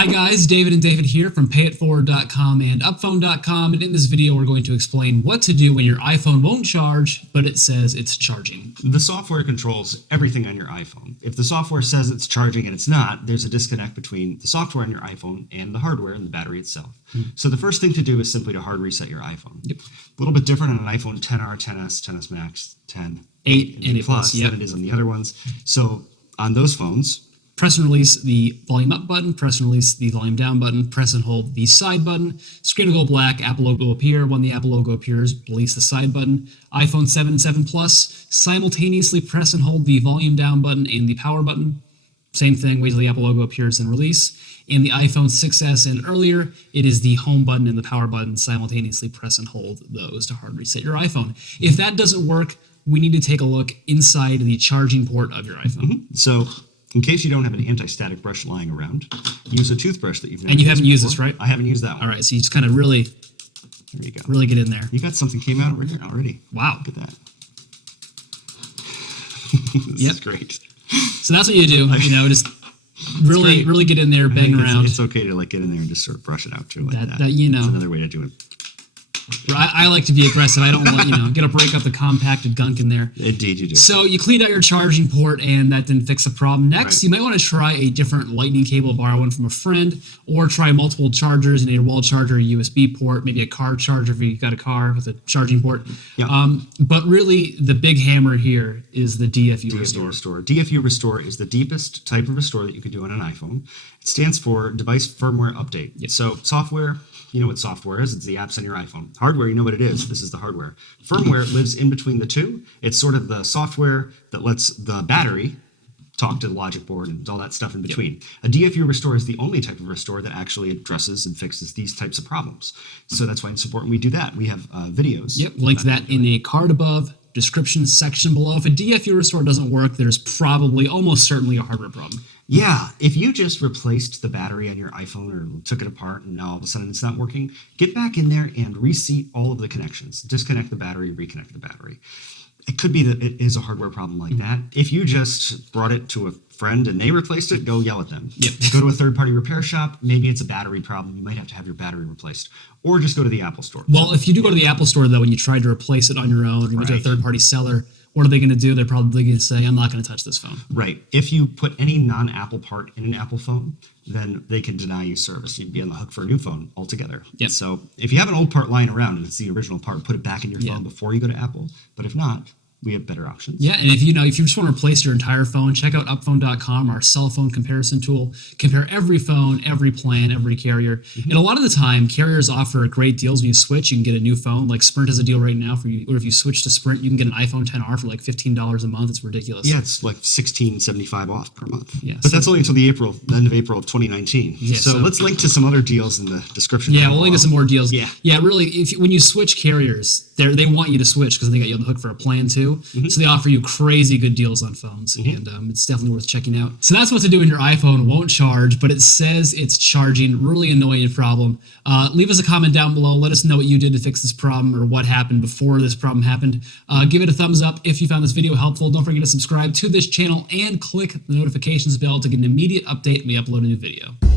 Hi guys, David and David here from Payette.com and upphone.com, and in this video we're going to explain what to do when your iPhone won't charge, but it says it's charging. The software controls everything on your iPhone. If the software says it's charging and it's not, there's a disconnect between the software on your iPhone and the hardware and the battery itself. So the first thing to do is simply to hard reset your iPhone. Yep. A little bit different on an iPhone XR, XS, XS Max, 10, 8, and 8 Plus Yep. than it is on the other ones. So on those phones, Press and release the volume up button, press and release the volume down button, press and hold the side button, screen will go black, Apple logo will appear. When the Apple logo appears, release the side button. iPhone 7 and 7 Plus, simultaneously press and hold the volume down button and the power button. Same thing, wait till the Apple logo appears and release. In the iPhone 6S and earlier, it is the home button and the power button. Simultaneously press and hold those to hard reset your iPhone. If that doesn't work, we need to take a look inside the charging port of your iPhone. So in case you don't have an anti-static brush lying around, use a toothbrush that you've never And you haven't used before. this, right? I haven't used that one. All right, so you just kind of really There you go. get in there. You got something came out over here already. Wow. Look at that. This Yep. is great. So that's what you do, just really get in there, bang around. It's okay to get in there and just sort of brush it out too. Like that. That. It's another way to do it. I like to be aggressive. I don't want, get to break up the compacted gunk in there. Indeed you do. So you cleaned out your charging port and that didn't fix the problem. Next, you might want to try a different lightning cable, borrow one from a friend, or try multiple chargers, your wall charger, a USB port, maybe a car charger if you've got a car with a charging port. Yeah. But really, the big hammer here is the DFU Restore. DFU Restore is the deepest type of restore that you can do on an iPhone. It stands for Device Firmware Update. Yep. So software, you know what software is. It's the apps on your iPhone. Hardware, you know what it is. This is the hardware. Firmware lives in between the two. It's sort of the software that lets the battery talk to the logic board and all that stuff in between. Yep. A DFU Restore is the only type of restore that actually addresses and fixes these types of problems. So that's why it's important we do that. We have videos. Yep, link to that in a card above, description section below. If a DFU Restore doesn't work, there's probably, almost certainly, a hardware problem. Yeah, if you just replaced the battery on your iPhone or took it apart and now all of a sudden it's not working, get back in there and reseat all of the connections. Disconnect the battery, reconnect the battery. It could be that it is a hardware problem like that. If you just brought it to a friend and they replaced it, go yell at them. Yep. Go to a third-party repair shop. Maybe it's a battery problem. You might have to have your battery replaced. Or just go to the Apple Store. Well, if you do go to the Apple Store, though, and you tried to replace it on your own, or you went to a third-party seller, what are they going to do? They're probably going to say, I'm not going to touch this phone. Right. If you put any non-Apple part in an Apple phone, then they can deny you service. You'd be on the hook for a new phone altogether. Yep. So if you have an old part lying around and it's the original part, put it back in your phone before you go to Apple. But if not, we have better options. Yeah, and if you just want to replace your entire phone, check out upphone.com, our cell phone comparison tool. Compare every phone, every plan, every carrier. And a lot of the time, carriers offer great deals when you switch. You can get a new phone. Like Sprint has a deal right now for you. Or if you switch to Sprint, you can get an iPhone XR for like $15 a month. It's ridiculous. Yeah, it's like $16.75 off per month. Yeah, but that's only until the end of April of 2019. Yeah, so let's link to some other deals in the description. Yeah, we'll link to some more deals. Yeah, really, when you switch carriers, they want you to switch because they got you on the hook for a plan too. So they offer you crazy good deals on phones, and it's definitely worth checking out. So that's what to do when your iPhone won't charge, but it says it's charging. Really annoying problem. Leave us a comment down below. Let us know what you did to fix this problem or what happened before this problem happened. Give it a thumbs up if you found this video helpful. Don't forget to subscribe to this channel and click the notifications bell to get an immediate update when we upload a new video.